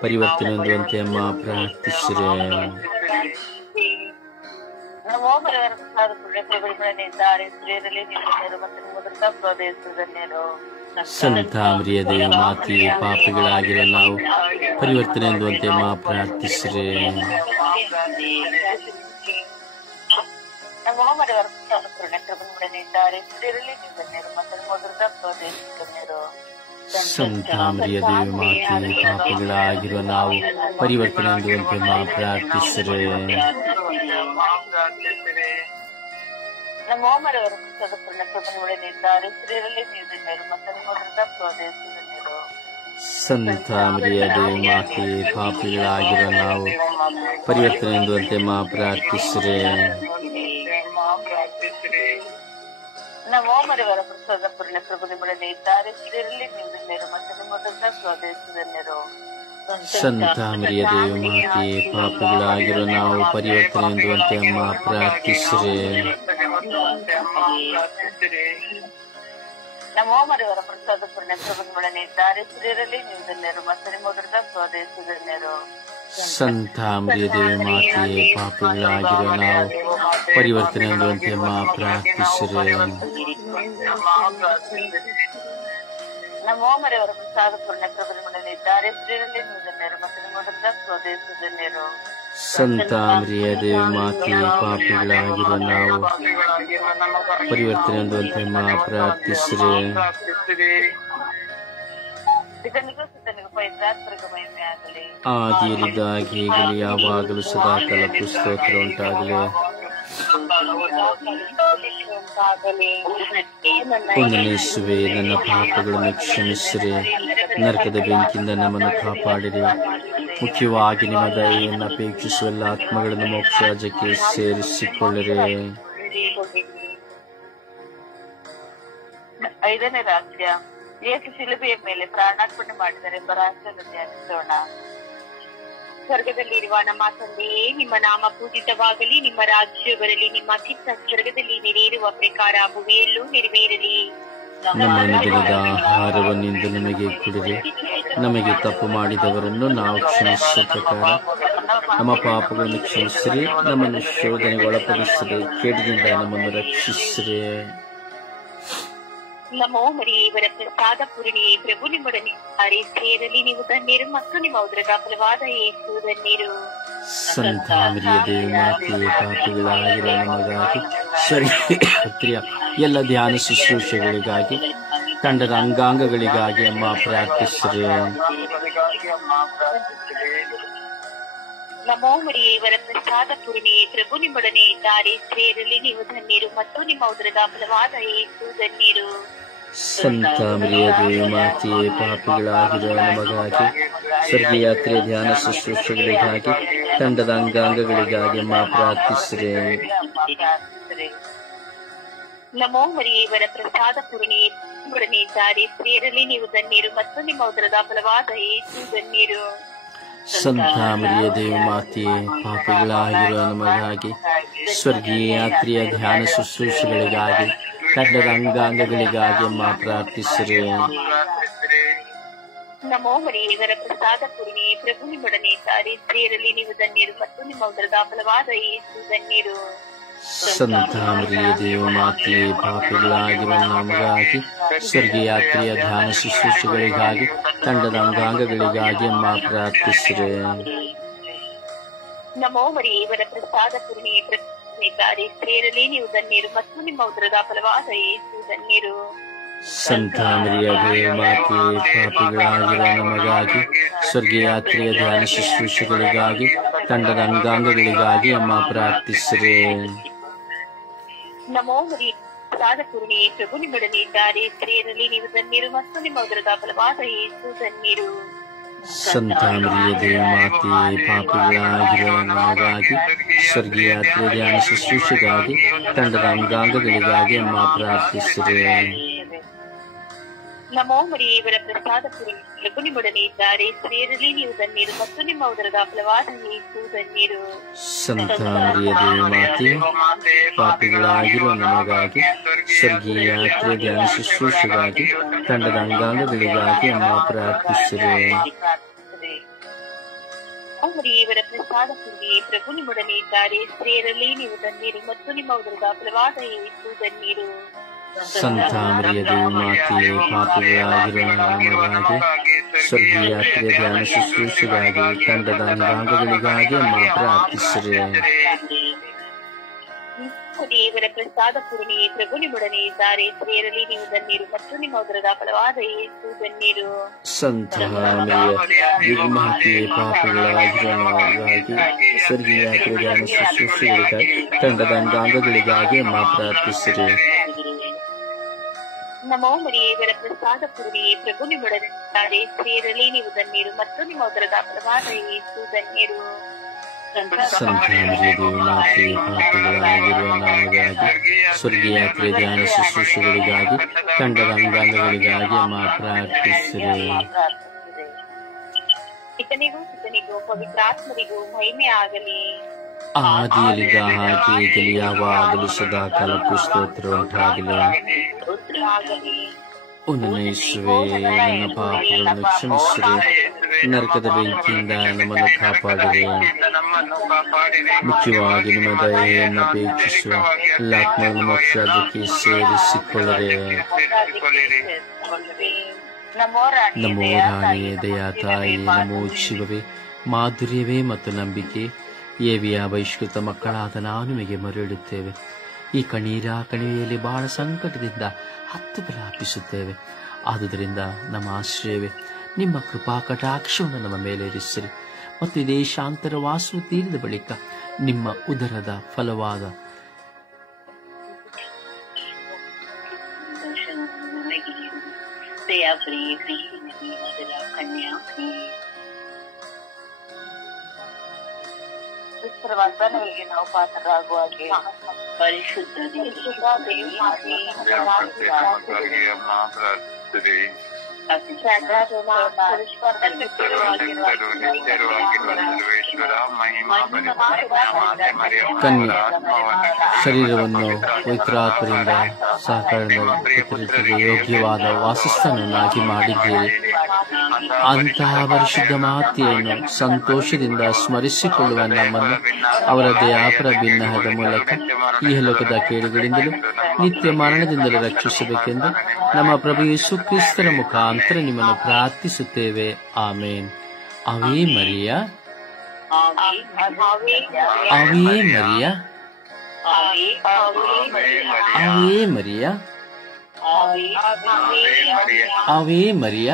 ಪರಿವರ್ತನೆ ಹೊಂದುವಂತೆ ಪ್ರಾರ್ಥಿಸಿರಿ. ನಮ್ಮ ಮರಿಯವರ ಪ್ರಸಾದ ಪೂರ್ಣೆ, ಪ್ರಭು ನಿಮ್ಮೊಡನೆ ಇದ್ದಾರೆ. ಸ್ತ್ರೀಯರಲ್ಲಿ ನೀವು ಧನ್ಯರು ಮತ್ತು ನಿಮ್ಮ ಉದರದ ಫಲವಾದ ಯೇಸು ಧನ್ಯರು. ಸಂತ ಮರಿಯ ಮಾತೆ, ಪಾಪಿಗಳಾಗಿರುವ ನಾವು ಪರಿವರ್ತನೆ ಹೊಂದುವಂತೆ ಪ್ರಾರ್ಥಿಸಿರಿ. ನಮ್ಮ ಮರಿಯವರ ಪ್ರಸಾದ ಪೂರ್ಣೆ, ಪ್ರಭು ನಿಮ್ಮೊಡನೆ ಇದ್ದಾರೆ. ಸ್ತ್ರೀಯರಲ್ಲಿ ನೀವು ಧನ್ಯರು ಮತ್ತು ನಿಮ್ಮ ಉದರದ ಫಲವಾದ ಯೇಸು ಧನ್ಯರು. ಸಂತ ಮರಿಯ ಮಾತೆ, ಪಾಪಿಗಳಾಗಿರುವ ನಾವು ಪರಿವರ್ತನೆ ಹೊಂದುವಂತೆ ಪ್ರಾರ್ಥಿಸಿರಿ. ನಮ್ಮ ಮರಿಯವರ ಪ್ರಸಾದ ಪೂರ್ಣೆ, ಪ್ರಭು ನಿಮ್ಮೊಡನೆ ಇದ್ದಾರೆ. ಸ್ತ್ರೀಯರಲ್ಲಿ ನೀವು ಧನ್ಯರು ಮತ್ತು ನಿಮ್ಮ ಉದರದ ಫಲವಾದ ಯೇಸು ಧನ್ಯರು. ಸಂತ ಮರಿಯ ಮಾತೆ, ಪಾಪಿಗಳಾಗಿರುವ ನಾವು ಪರಿವರ್ತನೆ ಹೊಂದುವಂತೆ ಪ್ರಾರ್ಥಿಸಿರಿ. ನಮ್ಮ ಮರಿಯವರ ಪ್ರಸಾದ ಪೂರ್ಣೆ, ಪ್ರಭು ನಿಮ್ಮೊಡನೆ ಇದ್ದಾರೆ. ಸ್ತ್ರೀಯರಲ್ಲಿ ನೀವು ಧನ್ಯರು ಮತ್ತು ನಿಮ್ಮ ಉದರದ ಫಲವಾದ ಯೇಸು ಧನ್ಯರು. ಸಂತ ಮರಿಯ ಮಾತೆ, ಪಾಪಿಗಳಾಗಿರುವ ನಾವು ಪರಿವರ್ತನೆ ಹೊಂದುವಂತೆ ಪ್ರಾರ್ಥಿಸಿರಿ. ನಮ್ಮ ಮರಿಯವರ ಪ್ರಸಾದ ಪೂರ್ಣೆ, ಪ್ರಭು ನಿಮ್ಮೊಡನೆ ಇದ್ದಾರೆ. ಸ್ತ್ರೀಯರಲ್ಲಿ ನೀವು ಧನ್ಯರು ಮತ್ತು ನಿಮ್ಮ ಉದರದ ಫಲವಾದ ಯೇಸು ಧನ್ಯರು. ಸಂತ ಮರಿಯ ಮಾತೆ, ಪಾಪಿಗಳಾಗಿರುವ ನಾವು ಪರಿವರ್ತನೆ ಹೊಂದುವಂತೆ ಪ್ರಾರ್ಥಿಸಿರಿ. ನಮ್ಮ ಮರಿಯವರ ಪ್ರಸಾದ ಪೂರ್ಣೆ, ಪ್ರಭು ನಿಮ್ಮೊಡನೆ ಇದ್ದಾರೆ. ಸ್ತ್ರೀಯರಲ್ಲಿ ನೀವು ಧನ್ಯರು ಮತ್ತು ನಿಮ್ಮ ಉದರದ ಫಲವಾದ ಯೇಸು ಧನ್ಯರು. ಸಂತ ಮರಿಯ ಮಾತೆ, ಪಾಪಿಗಳಾಗಿರುವ ನಾವು ಪರಿವರ್ತನೆ ಹೊಂದುವಂತೆ ಪ್ರಾರ್ಥಿಸಿರಿ. ಪಿತನಿಗೂ ಸುತನಿಗೂ ಪವಿತ್ರಾತ್ಮರಿಗೂ ಮಹಿಮೆ ಆಗಲಿ. ಆದಿಯಲ್ಲಿದ್ದ ಹಾಗೆ ಈಗಲೂ ಯಾವಾಗಲೂ ಸದಾ ಕಾಲಕ್ಕೂ ಸ್ತೋತ್ರ ಉಂಟಾಗಲಿ. ನನ್ನ ಯೇಸುವೇ, ನನ್ನ ಪಾಪಗಳನ್ನು ಕ್ಷಮಿಸಿರಿ, ನರಕದ ಬೆಂಕಿಯಿಂದ ನಮ್ಮನ್ನು ಕಾಪಾಡಿರಿ. ಮುಖ್ಯವಾಗಿ ನಿಮ್ಮ ದಯೆಯನ್ನು ಅಪೇಕ್ಷಿಸುವ ಎಲ್ಲ ಆತ್ಮಗಳನ್ನು ಮೋಕ್ಷ ರಾಜ್ಯಕ್ಕೆ ಸೇರಿಸಿಕೊಳ್ಳಿರಿ. ಐದನೇ ರಹಸ್ಯ, ಯೇಸು ಶಿಲುಬೆಯ ಮೇಲೆ ಪ್ರಾಣಾರ್ಪಣೆ ಮಾಡಿದರೆ ಬರಹವನ್ನು ಧ್ಯಾನಿಸೋಣ. ಸ್ವರ್ಗದಲ್ಲಿರುವ ನಮ್ಮ ತಂದೆಯೇ, ನಿಮ್ಮ ನಾಮ ಪೂಜಿತವಾಗಲಿ, ನಿಮ್ಮ ರಾಜ್ಯ ಬರಲಿ, ನಿಮ್ಮ ಚಿತ್ತ ಸ್ವರ್ಗದಲ್ಲಿ ನೆರವೇರುವ ಪ್ರಕಾರ ಭೂಮಿಯಲ್ಲೂ ನೆರವೇರಲಿ. ನಮ್ಮ ಅನುದಿನದ ಆಹಾರವನ್ನಿಂದು ನಮಗೆ ಕೊಡಿರಿ. ನಮಗೆ ತಪ್ಪು ಮಾಡಿದವರನ್ನು ನಾವು ಕ್ಷಮಿಸುವ ಪ್ರಕಾರ ನಮ್ಮ ಪಾಪಗಳನ್ನು ಕ್ಷಮಿಸಿರಿ. ನಮ್ಮನ್ನು ಶೋಧನೆಗೆ ಒಳಪಡಿಸಿರಿ, ಕೇಡಿನಿಂದ ನಮ್ಮನ್ನು ರಕ್ಷಿಸಿರಿ. ನಮೋ ಮರಿಯೇ, ಇವರ ಪ್ರಸಾದ ಪೂರ್ಣಿ, ಪ್ರಭು ನಿಮ್ಮೊಡನೆ ಇದ್ದಾರೆ. ಸ್ತ್ರೀಯರಲ್ಲಿ ನೀವು ಧನ್ಯರು ಮತ್ತು ನಿಮ್ಮ ಉದರದ ಫಲವಾದ ಯೇಸು ಧನ್ಯರು. ಸಂತ ಮರಿಯದೇ ಮಾತೆಯೇ, ಪಾಪಿಗಳಾಗಿರುವ ನಮಗಾಗಿ, ಸ್ವರ್ಗೀಯ ಎಲ್ಲ ಧ್ಯಾನ ಶುಶ್ರೂಷೆಗಳಿಗಾಗಿ, ತಂಡದ ಅಂಗಾಂಗಗಳಿಗಾಗಿ ಅಮ್ಮ ಪ್ರಾರ್ಥಿಸಿರಿ. ನಮೋ ಮರಿಯೇ, ಇವರ ಪ್ರಸಾದ ಪೂರ್ಣಿ, ಪ್ರಭು ನಿಮ್ಮೊಡನೆ ಇದ್ದಾರೆ. ಸ್ತ್ರೀಯರಲ್ಲಿ ನೀವು ಧನ್ಯರು ಮತ್ತು ನಿಮ್ಮ ಉದರದ ಫಲವಾದ ಯೇಸು ಧನ್ಯರು. ಸಂತ ಮರಿಯದೇ ಮಾತೆಯೇ, ಪಾಪಿಗಳಾಗಿರುವ ನಮಗಾಗಿ, ಸ್ವರ್ಗೀಯ ಯಾತ್ರೆಯ ಧ್ಯಾನ ಶುಶ್ರೂಷೆಗಳಿಗಾಗಿ, ತಂಡದ ಅಂಗಾಂಗಗಳಿಗಾಗಿ ಅಮ್ಮ ಪ್ರಾರ್ಥಿಸಿರಿ. ನಮೋ ಮರಿಯೇ, ಇವರ ಪ್ರಸಾದ ಪೂರ್ಣಿ, ನಿಮ್ಮೊಡನೆ ಇದ್ದಾರೆ. ಸ್ತ್ರೀಯರಲ್ಲಿ ನೀವು ಧನ್ಯರು ಮತ್ತು ನಿಮ್ಮ ಉದರದ ಫಲವಾದ ಯೇಸು ಧನ್ಯರು. ಸಂತ ಮರಿಯದೇ ಮಾತೆಯೇ, ಪಾಪಿಗಳಾಗಿರುವ ನಮಗಾಗಿ, ಸ್ವರ್ಗೀಯ ಯಾತ್ರೆಯ ಧ್ಯಾನ ಶುಶ್ರೂಷೆಗಳಿಗಾಗಿ, ತಂಡದ ಅಂಗಾಂಗಗಳಿಗಾಗಿ ಅಮ್ಮ ಪ್ರಾರ್ಥಿಸಿರಿ. ನಮೋ ಮರಿಯೇ, ಇವರ ಪ್ರಸಾದ ಪೂರ್ಣಿ, ಪ್ರಭು ನಿಮ್ಮೊಡನೆ ಇದ್ದಾರೆ. ಸ್ತ್ರೀಯರಲ್ಲಿ ನೀವು ಧನ್ಯರು ಮತ್ತು ನಿಮ್ಮ ಉದರದ ಫಲವಾದ ಯೇಸು ಧನ್ಯರು. ಸಂತ ಮರಿಯದೇ ಮಾತೆಯೇ, ಪಾಪಿಗಳಾಗಿರುವ ನಮಗಾಗಿ, ಸ್ವರ್ಗೀಯ ಯಾತ್ರೆಯ ಧ್ಯಾನ ಶುಶ್ರೂಷೆಗಳಿಗಾಗಿ, ತಂಡದ ಅಂಗಾಂಗಗಳಿಗಾಗಿ ಅಮ್ಮ ಪ್ರಾರ್ಥಿಸಿರಿ. ನಮೋ ಮರಿಯೇ, ಇವರ ಪ್ರಸಾದ ಪೂರ್ಣಿ, ಪ್ರಭು ಇದ್ದಾರೆ. ಸ್ತ್ರೀಯರಲ್ಲಿ ನೀವು ಧನ್ಯರು ಮತ್ತು ನಿಮ್ಮ ಉದರದ ಫಲವಾದ ಯೇಸು ಧನ್ಯರು. ಸಂತ ಮರಿಯದೇ ಮಾತೆಯೇ, ಪಾಪಿಗಳಾಗಿರುವ ನಮಗಾಗಿ, ಸ್ವರ್ಗೀಯ ಯಾತ್ರೆಯ ಧ್ಯಾನ ಶುಶ್ರೂಷೆಗಳಿಗಾಗಿ, ತಂಡದ ಅಂಗಾಂಗಗಳಿಗಾಗಿ ಅಮ್ಮ ಪ್ರಾರ್ಥಿಸಿರಿ. ನಮೋ ಮರಿಯೇ, ಪ್ರಸಾದ ಪೂರ್ಣಿ, ಪ್ರಭು ನಿಮ್ಮೊಡನೆ ಇದ್ದಾರೆ. ಸ್ತ್ರೀಯರಲ್ಲಿ ನೀವು ಧನ್ಯರು ಮತ್ತು ನಿಮ್ಮ ಉದರದ ಫಲವಾದ ಯೇಸು ಧನ್ಯರು. ಸಂತ ಮರಿಯದೇ ಮಾತೆಯೇ, ಪಾಪಿಗಳಾಗಿರುವ ನಮಗಾಗಿ, ಸ್ವರ್ಗೀಯ ಯಾತ್ರೆಯ ಧ್ಯಾನ ಶುಶ್ರೂಷೆಗಾಗಿ, ತಂಡದ ಅಂಗಾಂಗಗಳಿಗಾಗಿ ಅಮ್ಮ ಪ್ರಾರ್ಥಿಸಿರಿ. ನಮೋ ಮರಿಯೇ, ಇವರ ಪ್ರಸಾದ ಪೂರ್ಣಿ, ಪ್ರಭು ನಿಮ್ಮೊಡನೆ ಇದ್ದಾರೆ. ಸ್ತ್ರೀಯರಲ್ಲಿ ನೀವು ಧನ್ಯರು ಮತ್ತು ನಿಮ್ಮ ಉದರದ ಫಲವಾದ ಯೇಸು ಧನ್ಯರು. ಸಂತ ಮರಿಯದೇ ಮಾತೆಯೇ, ಪಾಪಿಗಳಾಗಿರುವ ನಮಗಾಗಿ, ಸ್ವರ್ಗೀಯ ಯಾತ್ರೆಯ ಧ್ಯಾನ ಶುಶ್ರೂಷೆಗಾಗಿ, ತಂಡದ ಅಂಗಾಂಗಗಳಿಗಾಗಿ ಅಮ್ಮ ಪ್ರಾರ್ಥಿಸಿರಿ. ಮರಿಯೇ, ಇವರ ಪ್ರಸಾದ ಪೂರ್ಣಿ, ಪ್ರಭು ನಿಮ್ಮೊಡನೆ ಇದ್ದಾರೆ. ಸ್ತ್ರೀಯರಲ್ಲಿ ನೀವು ಧನ್ಯರು ಮತ್ತು ನಿಮ್ಮ ಉದರದ ಫಲವಾದ ಯೇಸು ಧನ್ಯರು. ಸಂತ ಮರಿಯದೇ ಮಾತೆಯೇ, ಪಾಪಿಗಳಾಗಿರುವ ನಮಗಾಗಿ, ಸ್ವರ್ಗೀಯ ಯಾತ್ರೆಯ ಧ್ಯಾನ ಶುಶ್ರೂಷೆಗಾಗಿ, ತಂಡದ ಅಂಗಾಂಗಗಳಿಗಾಗಿ ಅಮ್ಮ ಪ್ರಾರ್ಥಿಸಿರಿ. ಇವರ ಪ್ರಸಾದ ಪೂರ್ಣಿ, ಪ್ರಭು ನಿಮ್ಮೊಡನೆ ಇದ್ದಾರೆ. ಸ್ತ್ರೀಯರಲ್ಲಿ ನೀವು ಧನ್ಯರು ಮತ್ತು ನಿಮ್ಮ ಉದರದ ಫಲವಾದ ಯೇಸು ಧನ್ಯರು. ಸಂತ ಮರಿಯದೇ ಮಾತೆಯೇ, ಪಾಪಿಗಳಾಗಿರುವ ನಮಗಾಗಿ, ಸ್ವರ್ಗೀಯ ಯಾತ್ರೆಯ ಧ್ಯಾನ ಶುಶ್ರೂಷೆಗಳಿಗಾಗಿ, ತಂಡದ ಅಂಗಾಂಗಗಳಿಗಾಗಿ ಅಮ್ಮ ಪ್ರಾರ್ಥಿಸಿರಿ. ನಮೋ ಮರಿಯೇ, ಇವರ ಪ್ರಸಾದ ಪೂರ್ಣಿ, ಪ್ರಭು ನಿಮ್ಮೊಡನೆ ಇದ್ದಾರೆ. ಸ್ತ್ರೀಯರಲ್ಲಿ ನೀವು ಧನ್ಯರು ಮತ್ತು ನಿಮ್ಮ ಉದರದ ಫಲವಾದ ಯೇಸು ಧನ್ಯರು. ಸಂತ ಮರಿಯದೇ ಮಾತೆಯೇ, ಪಾಪಿಗಳಾಗಿರುವ ನಮಗಾಗಿ, ಸ್ವರ್ಗೀಯ ಯಾತ್ರೆಯ ಧ್ಯಾನ ಶುಶ್ರೂಷೆಗಳಿಗಾಗಿ, ತಂಡದ ಅಂಗಾಂಗಗಳಿಗಾಗಿ ಅಮ್ಮ ಪ್ರಾರ್ಥಿಸಿರಿ. ಪಿತನಿಗೂ ಸುತನಿಗೂ ಪವಿತ್ರಾತ್ಮರಿಗೂ ಮಹಿಮೆ ಆಗಲಿ. ಆದಿಯಲ್ಲಿದ್ದ ಹಾಗೆ ಈಗಲೂ ಯಾವಾಗಲೂ ಸದಾ ಕಾಲಕ್ಕೂ ಸ್ತೋತ್ರ ಉಂಟಾಗಲಿ. ಓ ನನ್ನ ಯೇಸುವೇ, ನನ್ನ ಪಾಪಗಳನ್ನು ಕ್ಷಮಿಸಿರಿ, ನರಕದ ಬೆಂಕಿಯಿಂದ ನಮ್ಮನ್ನು ಕಾಪಾಡಿರಿ. ಮುಖ್ಯವಾಗಿ ನಿಮ್ಮ ದಯೆಯನ್ನು ಅಪೇಕ್ಷಿಸುವ ಎಲ್ಲ ಆತ್ಮಗಳನ್ನು ಮೋಕ್ಷಕ್ಕೆ ಸೇರಿಸಿಕೊಳ್ಳಿರಿ. ನಮೋ ರಾಣಿಯೇ, ದಯಾ ತಾಯಿಯೇ, ನಮೋ ಶಿವವೇ, ಮಾಧುರ್ಯವೇ ಮತ್ತು ನಂಬಿಕೆ, ಏವಿಯ ಬಹಿಷ್ಕೃತ ಮಕ್ಕಳಾದ ನಾನು ನಿಮಗೆ ಮೊರೆಯಿಡುತ್ತೇವೆ. ಈ ಕಣಿವೆಯಲ್ಲಿ ಬಹಳ ಸಂಕಟದಿಂದ ಹತ್ತು ಪ್ರಲಾಪಿಸುತ್ತೇವೆ. ಆದುದರಿಂದ ನಮ್ಮ ಆಶ್ರಯವೇ, ನಿಮ್ಮ ಕೃಪಾ ಕಟಾಕ್ಷವನ್ನು ನಮ್ಮ ಮೇಲೆ ಇರಿಸಿರಿ ಮತ್ತು ಈ ದೇಶಾಂತರ ವಾಸವು ತೀರಿದ ಬಳಿಕ ನಿಮ್ಮ ಉದರದ ಫಲವಾದ ವಚನಗಳಿಗೆ ನಾವು ಪಾತ್ರರಾಗುವ ಹಾಗೆ ಪರಿಶುದ್ಧ ಕನ್ಯೆ ಶರೀರವನ್ನು ಪವಿತ್ರಾತ್ಮರಿಂದ ಸಹಕರಣದ ಯೋಗ್ಯವಾದ ವಾಸಸ್ಥಾನವನ್ನಾಗಿ ಮಾಡಿದ್ದೀರಿ. ಅಂತಹ ಪರಿಶುದ್ಧ ಮಾತೆಯನ್ನು ಸಂತೋಷದಿಂದ ಸ್ಮರಿಸಿಕೊಳ್ಳುವ ನಮ್ಮನ್ನು ಅವರ ದಯಾಪರ ಭಿನ್ನಹದ ಮೂಲಕ ಈ ಲೋಕದ ಕೇಡುಗಳಿಂದಲೂ ನಿತ್ಯ ಮರಣದಿಂದಲೂ ರಕ್ಷಿಸಬೇಕೆಂದು ನಮ್ಮ ಪ್ರಭು ಯೇಸು ಕ್ರಿಸ್ತರ ಮುಖಾಂತರ ನಿಮ್ಮನ್ನು ಪ್ರಾರ್ಥಿಸುತ್ತೇವೆ. ಆಮೇನ್. ಅವೇ ಮರಿಯ, ಅವೇ ಮರಿಯ, ಅವೇ ಮರಿಯ, ಅವೇ ಮರಿಯ,